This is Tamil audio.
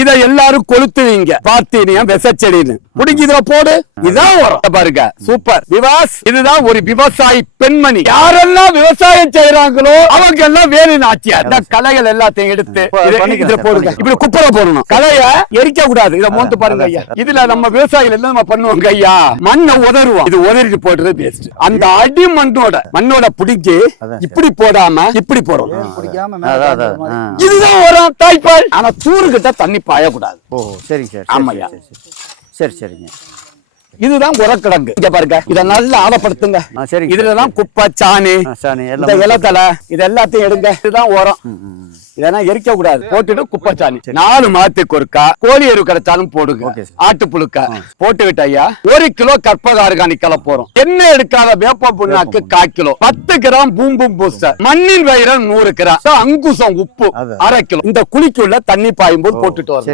இத எல்லாரும் கொளுத்துவீங்க. பார்த்தீனியம் விசச்செடின்னு. முடிஞ்சு இதுல போடு. இதான் வரும் பாருங்க. சூப்பர். விவாஸ் இதுதான் ஒரு விவசாயி பெண்மணி. யாரெல்லாம் விவசாயம் செய்யறாங்களோ அவங்க எல்லாம் வேலு நாச்சியார். இந்த களைகள் எல்லாத்தையும் எடுத்து இதுல போடுங்க. இப்படி குப்பரை போடணும். களைய எரிக்க கூடாது இத மோந்து பாருங்க ஐயா. இதுல நம்ம விவசாயிகள் என்ன நம்ம பண்ணுவாங்க ஐயா? மண்ணை உதறுவோம். இது உதறிட்டு போடுறது பெஸ்ட் அந்த அடி மண்ணோட மண்ணோட அதான் இப்படி போடாம இப்படி போடணும். இதுதான் வரும் தாய்ப்பால். ஆனா தூரு கிட்ட தண்ணி பாயக்கூடாது. ஓ சரிங்க சார் சரி, சரி. சரி சரிங்க. இதுதான் உரக்கிழங்கு. இங்க பாருங்க இத நல்லா ஆழப்படுத்துங்க சார். இதுலதான் குப்பை சாணி இந்த இலத்தலை இது எல்லாத்தையும் எடுங்க. இதுதான் உரம். இதெல்லாம் எரிக்க கூடாது போட்டுட்டு குப்பை சாணி. நாலு மாத்துக்கு ஒருக்கா கோழி எரு கிடைச்சாலும் போடுங்க. ஆட்டு புழுக்க. போட்டுக்கிட்ட ஐயா ஒரு கிலோ கற்பக ஆர்கானிக் கலப்போறோம் எண்ணெய் எடுக்காத வேப்ப புண்ணாக்கு கால் கிலோ. பத்து கிராம் பூம்பும் பூஸ்டர் மண்ணின் வயிறம் நூறு கிராம். அங்குசம் உப்பு. அரை கிலோ. இந்த குழிக்குள்ள தண்ணி பாயும் போது போட்டுட்டு வரணும்.